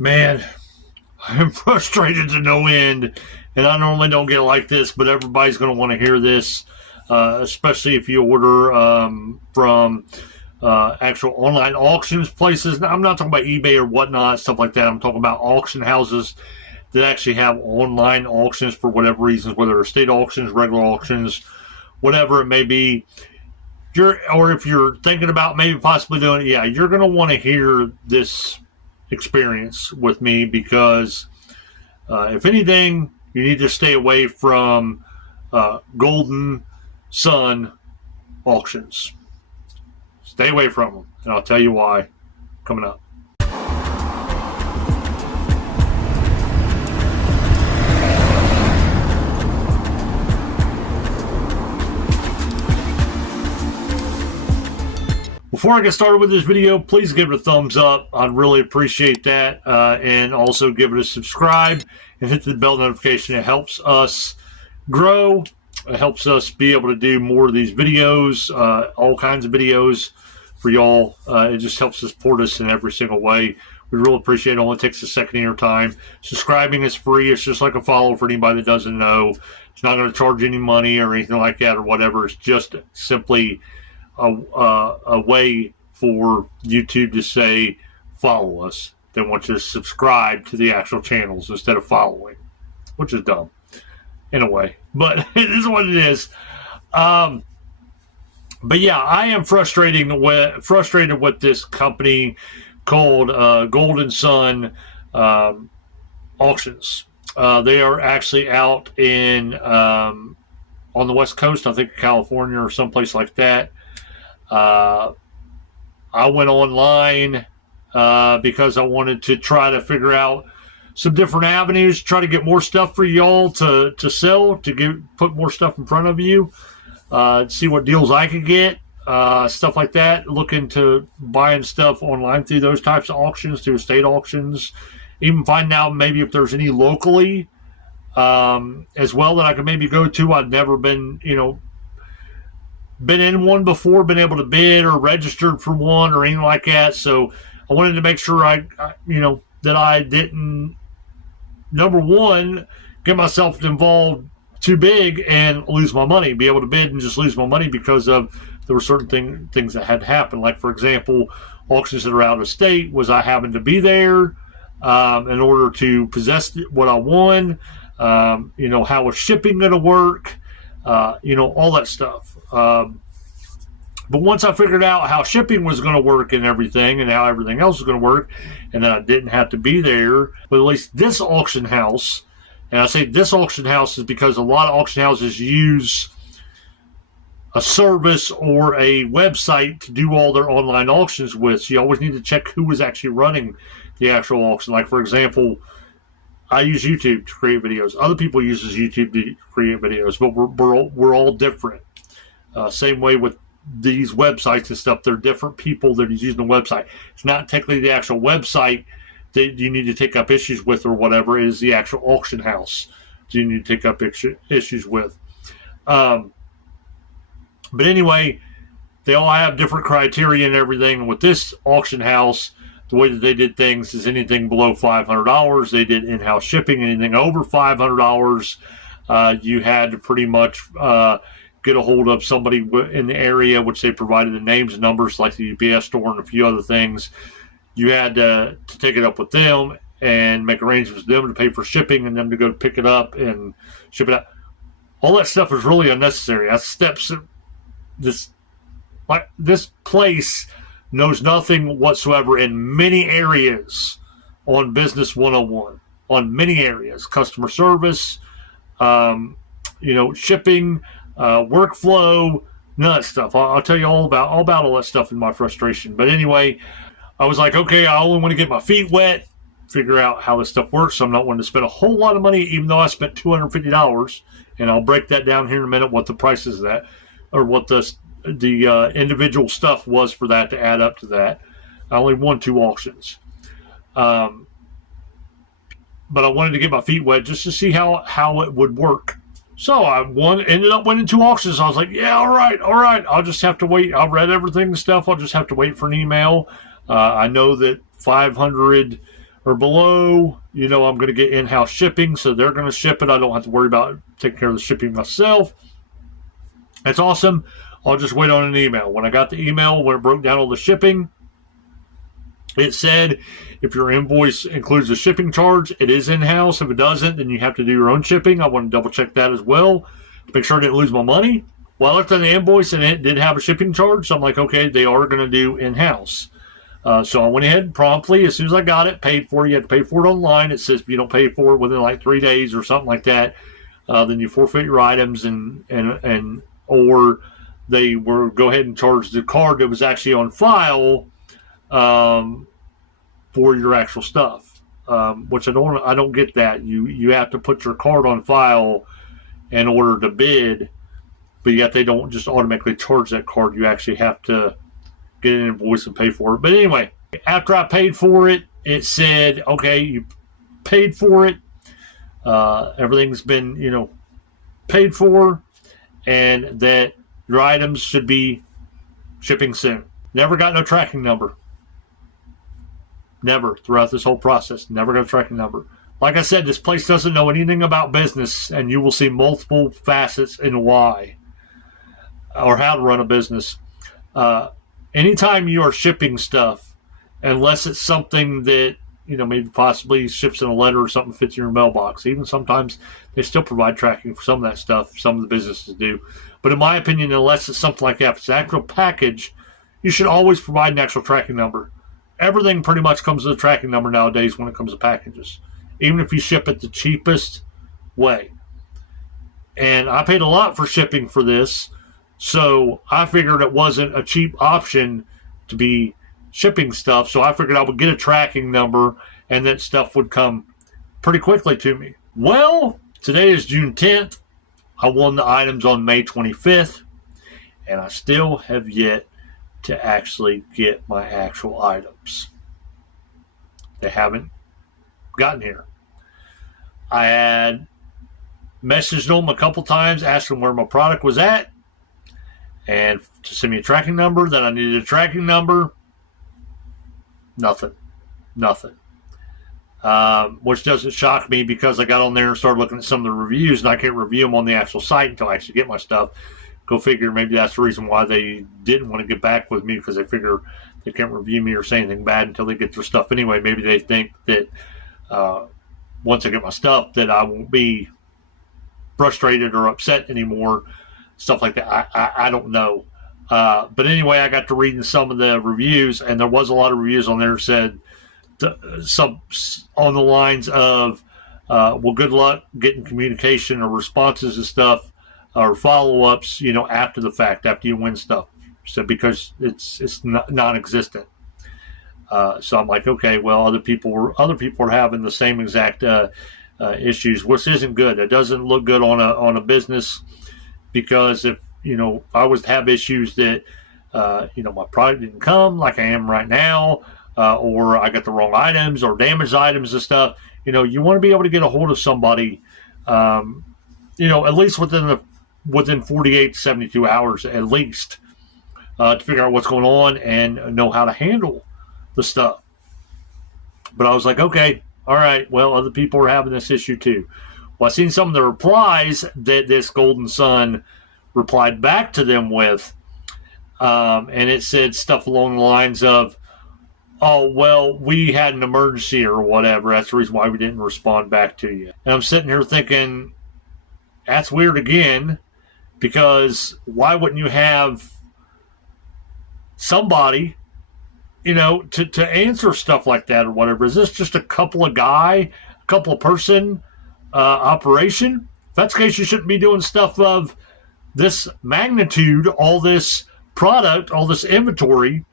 Man, I'm frustrated to no end, and I normally don't get like this, but everybody's going to want to hear this, especially if you order from actual online auctions places. Now, I'm not talking about eBay or whatnot, stuff like that. I'm talking about auction houses that actually have online auctions for whatever reasons, whether they're state auctions, regular auctions, whatever it may be. Or if you're thinking about maybe possibly doing it, yeah, you're going to want to hear this experience with me because if anything, you need to stay away from Golden Sun auctions. Stay away from them, and I'll tell you why coming up. Before I get started with this video, please give it a thumbs up. I'd really appreciate that. And also give it a subscribe and hit the bell notification. It helps us grow. It helps us be able to do more of these videos, all kinds of videos for y'all. It just helps us support us in every single way. We really appreciate it. It only takes a second of your time. Subscribing is free. It's just like a follow for anybody that doesn't know. It's not going to charge any money or anything like that or whatever. It's just simply a way for YouTube to say follow us. They want you to subscribe to the actual channels instead of following, which is dumb in a way, but it is what it is. But yeah, I am frustrated with this company called Golden Sun Auctions. They are actually out in on the West Coast, I think California or someplace like that. I went online because I wanted to try to figure out some different avenues, try to get more stuff for y'all to sell, to put more stuff in front of you, see what deals I could get, stuff like that. Look into buying stuff online through those types of auctions, through estate auctions, even find out maybe if there's any locally as well that I could maybe go to. I've never been in one before, been able to bid or registered for one or anything like that. So I wanted to make sure that I didn't, number one, get myself involved too big and lose my money, be able to bid and just lose my money because there were certain things that had happened. Like, for example, auctions that are out of state, was I happened to be there in order to possess what I won, how was shipping going to work, all that stuff. But once I figured out how shipping was going to work and everything, and how everything else was going to work, and that I didn't have to be there, but at least this auction house, and I say this auction house is because a lot of auction houses use a service or a website to do all their online auctions with. So you always need to check who is actually running the actual auction. Like, for example, I use YouTube to create videos. Other people use YouTube to create videos, but we're all different. Same way with these websites and stuff. They're different people that are using the website. It's not technically the actual website that you need to take up issues with or whatever. It is the actual auction house that you need to take up issues with. But anyway, they all have different criteria and everything. With this auction house, the way that they did things is anything below $500. They did in-house shipping. Anything over $500, you had to pretty much get a hold of somebody in the area, which they provided the names and numbers, like the UPS store and a few other things. You had to take it up with them and make arrangements with them to pay for shipping and them to go pick it up and ship it out. All that stuff is really unnecessary. That's steps. This place knows nothing whatsoever in many areas on Business 101. On many areas, customer service, shipping, workflow, none of that stuff. I'll tell you all about all that stuff in my frustration. But anyway, I was like, okay, I only want to get my feet wet, figure out how this stuff works. So I'm not wanting to spend a whole lot of money, even though I spent $250. And I'll break that down here in a minute, what the price is of that, or what the individual stuff was for that to add up to that. I only won 2 auctions. But I wanted to get my feet wet just to see how it would work. So I ended up winning 2 auctions. I was like, yeah, all right. I'll just have to wait. I read everything and stuff. I'll just have to wait for an email. I know that 500 or below, you know, I'm going to get in-house shipping, so they're going to ship it. I don't have to worry about taking care of the shipping myself. That's awesome. I'll just wait on an email. When I got the email where it broke down all the shipping, it said if your invoice includes a shipping charge, it is in-house. If it doesn't, then you have to do your own shipping. I want to double check that as well to make sure I didn't lose my money. Well, I looked on the invoice and it did have a shipping charge, so I'm like, okay, they are going to do in-house. So I went ahead promptly, as soon as I got it, paid for it. You have to pay for it online. It says if you don't pay for it within like 3 days or something like that, then you forfeit your items and or they will go ahead and charge the card that was actually on file for your actual stuff, which I don't get that. You have to put your card on file in order to bid, but yet they don't just automatically charge that card. You actually have to get an invoice and pay for it. But anyway, after I paid for it, it said, okay, you paid for it. Everything's been, you know, paid for, and that your items should be shipping soon. Never got no tracking number. Never, throughout this whole process. Never got a tracking number. Like I said, this place doesn't know anything about business, and you will see multiple facets in why or how to run a business. Anytime you are shipping stuff, unless it's something that, you know, maybe possibly ships in a letter or something fits in your mailbox. Even sometimes they still provide tracking for some of that stuff. Some of the businesses do. But in my opinion, unless it's something like that, if it's an actual package, you should always provide an actual tracking number. Everything pretty much comes with a tracking number nowadays when it comes to packages, even if you ship it the cheapest way. And I paid a lot for shipping for this, so I figured it wasn't a cheap option to be shipping stuff, so I figured I would get a tracking number and that stuff would come pretty quickly to me. Well, today is June 10th. I won the items on May 25th, and I still have yet to actually get my actual items. They haven't gotten here. I had messaged them a couple times, asked them where my product was at, and to send me a tracking number, that I needed a tracking number. Nothing. Which doesn't shock me because I got on there and started looking at some of the reviews, and I can't review them on the actual site until I actually get my stuff. Go figure, maybe that's the reason why they didn't want to get back with me, because they figure they can't review me or say anything bad until they get their stuff anyway. Maybe they think that once I get my stuff that I won't be frustrated or upset anymore, stuff like that. I don't know. But anyway, I got to reading some of the reviews, and there was a lot of reviews on there that said some on the lines of, well, good luck getting communication or responses and stuff or follow-ups, you know, after the fact, after you win stuff. So because it's non-existent. So I'm like, okay, well, other people are having the same exact issues, which isn't good. It doesn't look good on a business, because if, you know, I was to have issues that, you know, my product didn't come like I am right now, or I got the wrong items or damaged items and stuff, you know, you want to be able to get a hold of somebody, you know, at least within 48 to 72 hours at least, to figure out what's going on and know how to handle the stuff. But I was like, okay, all right, well, other people are having this issue too. Well, I seen some of the replies that this Golden Sun replied back to them with, and it said stuff along the lines of, oh, well, we had an emergency or whatever. That's the reason why we didn't respond back to you. And I'm sitting here thinking, that's weird again, because why wouldn't you have somebody, you know, to answer stuff like that or whatever? Is this just a couple of person operation? If that's the case, you shouldn't be doing stuff of this magnitude, all this product, all this inventory.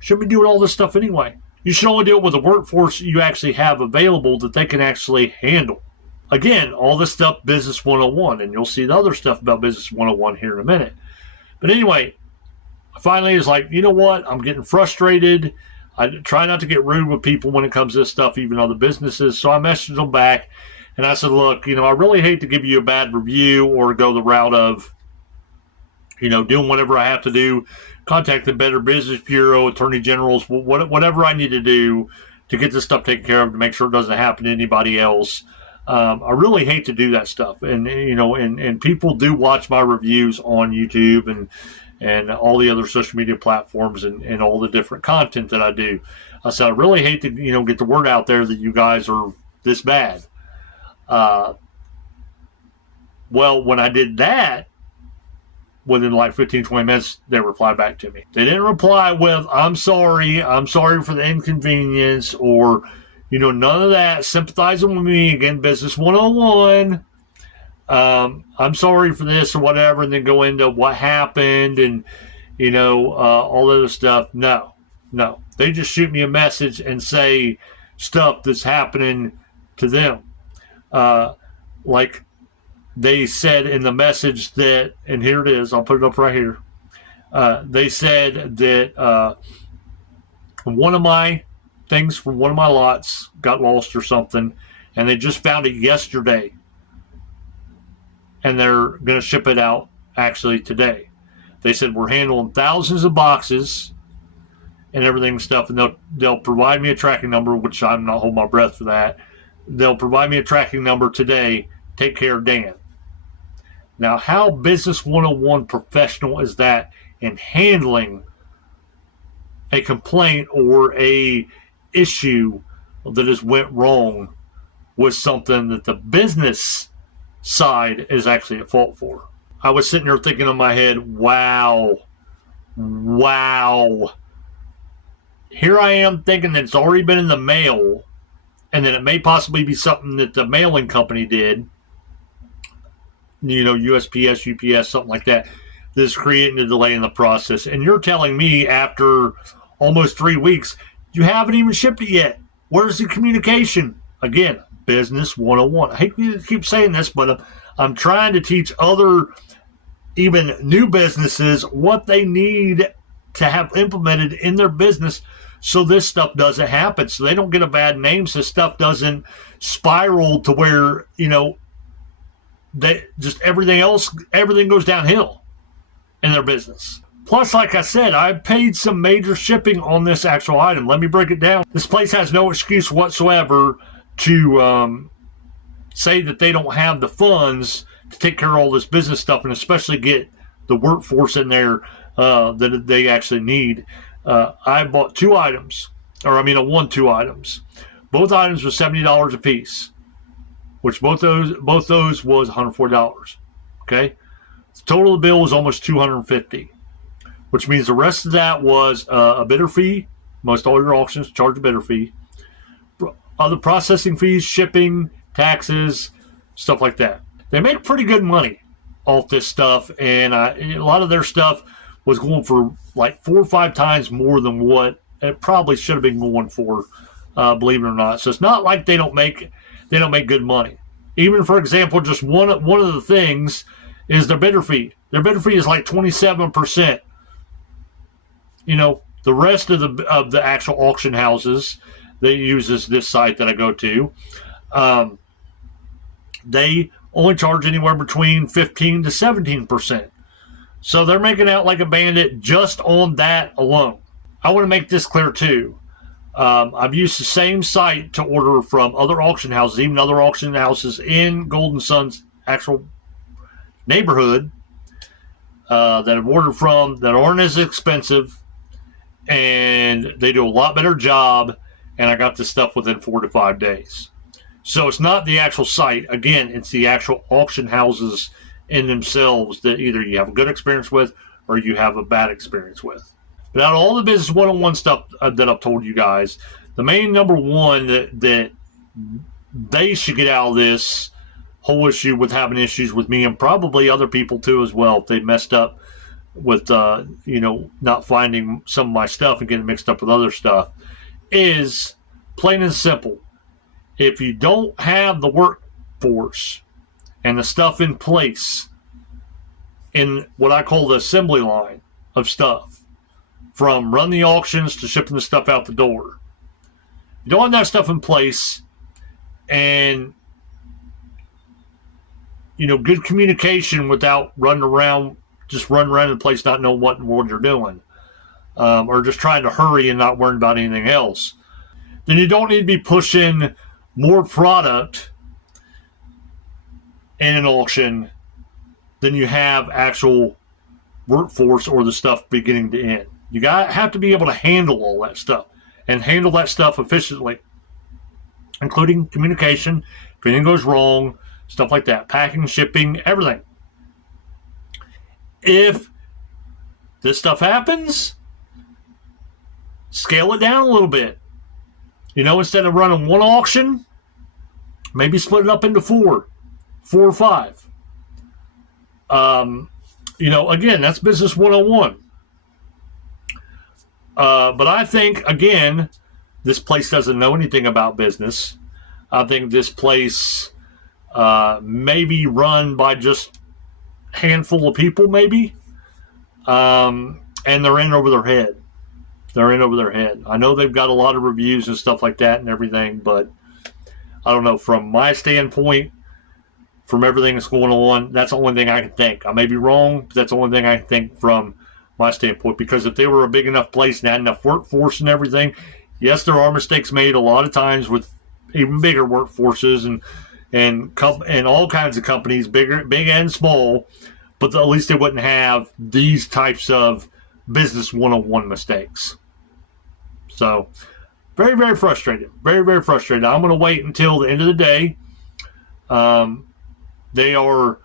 Shouldn't be doing all this stuff anyway. You should only do it with the workforce you actually have available that they can actually handle. Again, all this stuff, Business 101, and you'll see the other stuff about Business 101 here in a minute. But anyway, finally it's like, you know what? I'm getting frustrated. I try not to get rude with people when it comes to this stuff, even other businesses. So I messaged them back, and I said, look, you know, I really hate to give you a bad review or go the route of, you know, doing whatever I have to do, contact the Better Business Bureau, Attorney Generals, whatever I need to do to get this stuff taken care of, to make sure it doesn't happen to anybody else. I really hate to do that stuff. And, and people do watch my reviews on YouTube and all the other social media platforms and all the different content that I do. So I really hate to, get the word out there that you guys are this bad. Well, when I did that, within like 15, 20 minutes, they replied back to me. They didn't reply with, I'm sorry for the inconvenience, or, none of that, sympathizing with me, again, Business 101, I'm sorry for this or whatever, and then go into what happened and, all other stuff. No. They just shoot me a message and say stuff that's happening to them. Like they said in the message that, and here it is, I'll put it up right here. They said that one of my things from one of my lots got lost or something, and they just found it yesterday. And they're going to ship it out actually today. They said, we're handling thousands of boxes and everything and stuff, and they'll provide me a tracking number, which I'm not holding my breath for that. They'll provide me a tracking number today. Take care, Dan. Now, how Business 101 professional is that in handling a complaint or a issue that has went wrong with something that the business side is actually at fault for? I was sitting there thinking in my head, wow. Here I am thinking that it's already been in the mail, and that it may possibly be something that the mailing company did, USPS, UPS, something like that, that's creating a delay in the process. And you're telling me after almost 3 weeks, you haven't even shipped it yet. Where's the communication? Again, Business 101. I hate to keep saying this, but I'm trying to teach other, even new businesses, what they need to have implemented in their business so this stuff doesn't happen, so they don't get a bad name, so stuff doesn't spiral to where, they just everything goes downhill in their business. Plus, like I said, I paid some major shipping on this actual item. Let me break it down. This place has no excuse whatsoever to say that they don't have the funds to take care of all this business stuff, and especially get the workforce in there that they actually need. I bought two items. I won two items. Both items were $70 a piece, which both those was $104. Okay, the total of the bill was almost $250, which means the rest of that was a bidder fee. Most all your auctions charge a bidder fee. Other processing fees, shipping, taxes, stuff like that. They make pretty good money off this stuff, and a lot of their stuff was going for like 4 or 5 times more than what it probably should have been going for, believe it or not. So it's not like they don't make good money. Even, for example, just one of the things is their bidder fee. Their bidder fee is like 27%. The rest of the actual auction houses that uses this site that I go to, they only charge anywhere between 15 to 17%. So they're making out like a bandit just on that alone. I want to make this clear too. I've used the same site to order from other auction houses, even other auction houses in Golden Sun's actual neighborhood that I've ordered from that aren't as expensive, and they do a lot better job, and I got this stuff within 4 to 5 days. So it's not the actual site. Again, it's the actual auction houses in themselves that either you have a good experience with or you have a bad experience with. But out of all the Business 101 stuff that I've told you guys, the main number one that they should get out of this whole issue with having issues with me, and probably other people too as well, if they messed up with not finding some of my stuff and getting mixed up with other stuff, is plain and simple. If you don't have the workforce and the stuff in place in what I call the assembly line of stuff, from run the auctions to shipping the stuff out the door, you don't have that stuff in place, and good communication without running around the place not knowing what in the world you're doing, or just trying to hurry and not worrying about anything else, then you don't need to be pushing more product in an auction than you have actual workforce or the stuff beginning to end. You have to be able to handle all that stuff and handle that stuff efficiently, including communication, if anything goes wrong, stuff like that, packing, shipping, everything. If this stuff happens, scale it down a little bit. Instead of running one auction, maybe split it up into four or five. Again, that's business 101. But I think, again, this place doesn't know anything about business. I think this place may be run by just a handful of people, maybe. And they're in over their head. I know they've got a lot of reviews and stuff like that and everything, but I don't know. From my standpoint, from everything that's going on, that's the only thing I can think. I may be wrong, but that's the only thing I can think from my standpoint. Because if they were a big enough place and had enough workforce and everything, yes, there are mistakes made a lot of times with even bigger workforces and all kinds of companies, big and small, but at least they wouldn't have these types of business 101 mistakes. So, very, very frustrated. Very, very frustrated. I'm going to wait until the end of the day. They are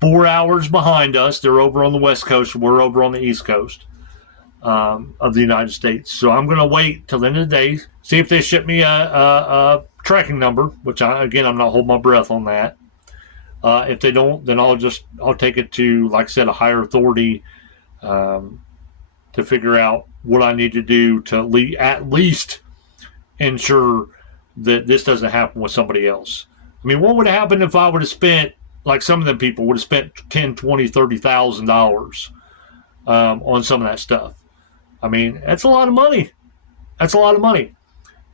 4 hours behind us. They're over on the West Coast. We're over on the East Coast of the United States. So I'm going to wait till the end of the day, see if they ship me a tracking number, which I'm not holding my breath on that. If they don't, then I'll take it to, like I said, a higher authority to figure out what I need to do to at least ensure that this doesn't happen with somebody else. I mean, what would have happened if I would have spent, like some of them people would have spent $10,000, $20,000, $30,000 on some of that stuff? I mean, that's a lot of money.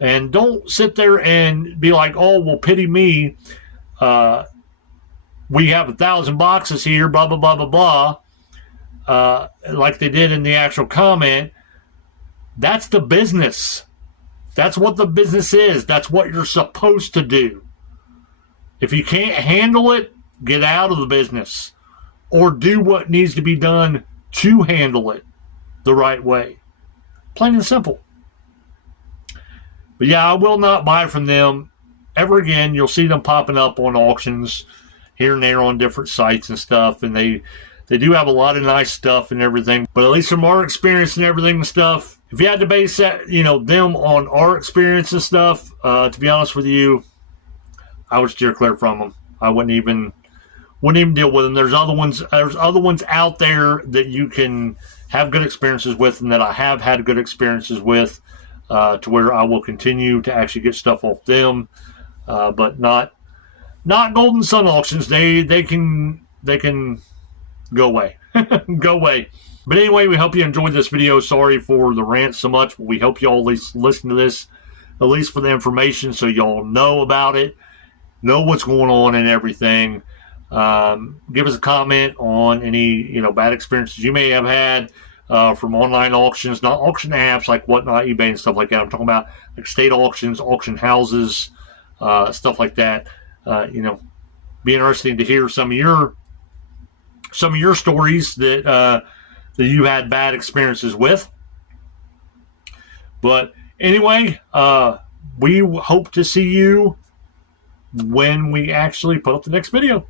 And don't sit there and be like, oh, well, pity me. We have 1,000 boxes here, blah, blah, blah, blah, blah. Like they did in the actual comment. That's the business. That's what the business is. That's what you're supposed to do. If you can't handle it, get out of the business. Or do what needs to be done to handle it the right way. Plain and simple. But yeah, I will not buy from them ever again. You'll see them popping up on auctions here and there on different sites and stuff. And they do have a lot of nice stuff and everything. But at least from our experience and everything and stuff, if you had to base that, them on our experience and stuff, to be honest with you, I would steer clear from them. I wouldn't even deal with them. There's other ones out there that you can have good experiences with, and that I have had good experiences with, to where I will continue to actually get stuff off them, but not Golden Sun auctions. They can go away. Go away. But anyway, we hope you enjoyed this video. Sorry for the rant so much, but we hope you all at least listen to this, at least for the information, so y'all know about it, know what's going on and everything. Give us a comment on any bad experiences you may have had from online auctions, not auction apps like Whatnot, eBay, and stuff like that. I'm talking about like state auctions, auction houses, stuff like that. Be interesting to hear some of your stories that you had bad experiences with. But anyway, we hope to see you when we actually put up the next video.